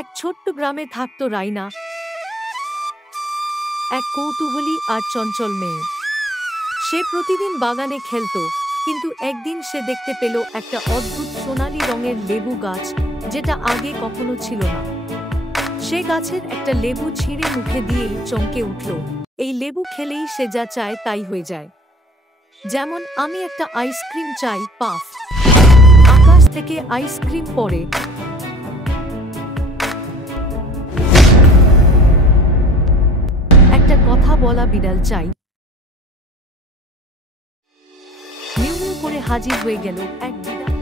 এক ছোট্ট গ্রামে থাকত রাইনা, এক কৌতূহলী আর চঞ্চল মেয়ে। সে প্রতিদিন বাগানে খেলত, কিন্তু একদিন সে দেখতে পেল একটা অদ্ভুত সোনালী রঙের লেবু গাছ, যেটা আগে কখনো ছিল না। সে গাছের একটা লেবু ছিঁড়ে মুখে দিয়েই চমকে উঠল। এই লেবু খেলেই সে যা চায় তাই হয়ে যায়। যেমন, আমি একটা আইসক্রিম চাই, পাফ! আকাশ থেকে আইসক্রিম পড়ে। একটা কথা বলা বিড়াল চাই, মিউ মিউ করে হাজির হয়ে গেল এক বিড়াল।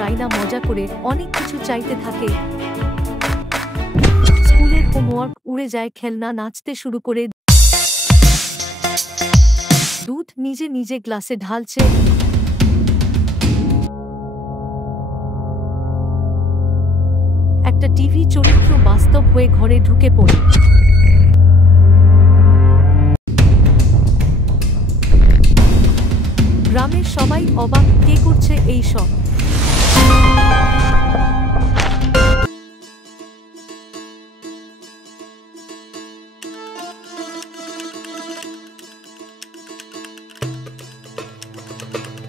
রাইনা মজা করে অনেক কিছু চাইতে থাকে। স্কুলের হোমওয়ার্ক উড়ে যায়, খেলনা নাচতে শুরু করে, দুধ নিজে নিজে গ্লাসে ঢালছে। একটা টিভি চরিত্র বাস্তব হয়ে ঘরে ঢুকে পড়ে। গ্রামের সবাই অবাক, কে করছে এই সব?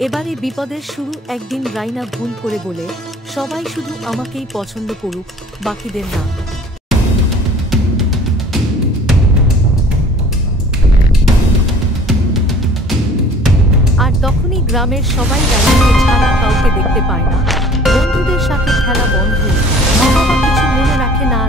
এবারে বিপদের শুরু। একদিন রাইনা ভুল করে বলে, সবাই শুধু আমাকেই পছন্দ করুক, বাকিদের না। আর তখনই গ্রামের সবাই রাইনাকে ছাড়া কাউকে দেখতে পায় না। বন্ধুদের সাথে খেলা বন্ধ, মা বাবা কিছু মনে রাখে না।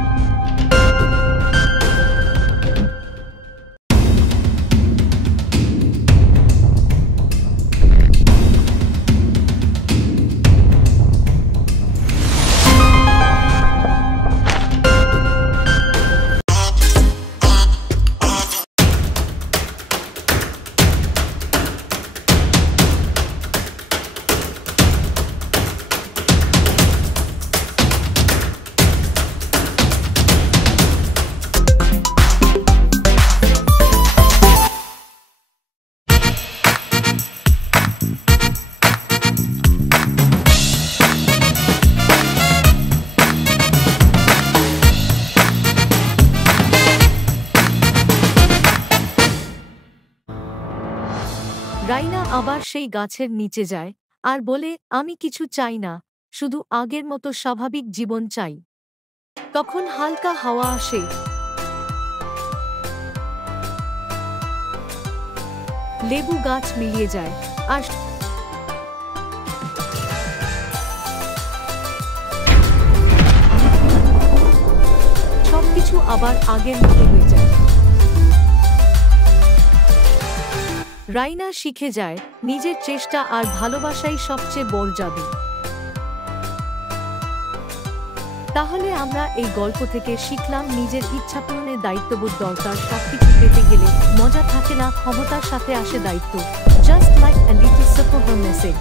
রাইনা আবার সেই গাছের নিচে যায় আর বলে, আমি কিছু চাই না, শুধু আগের মতো স্বাভাবিক জীবন চাই। তখন হালকা হাওয়া আসে, লেবু গাছ মিলিয়ে যায়, আর সবকিছু আবার আগের মতো হয়ে যায়। রাইনা শিখে যায়, নিজের চেষ্টা আর ভালোবাসাই সবচেয়ে বড় জাদু। তাহলে আমরা এই গল্প থেকে শিখলাম, নিজের ইচ্ছা পূরণের দায়িত্ববোধ দরকার। সবকিছু পেতে গেলে মজা থাকে না, ক্ষমতার সাথে আসে দায়িত্ব। Just like a little superhero message.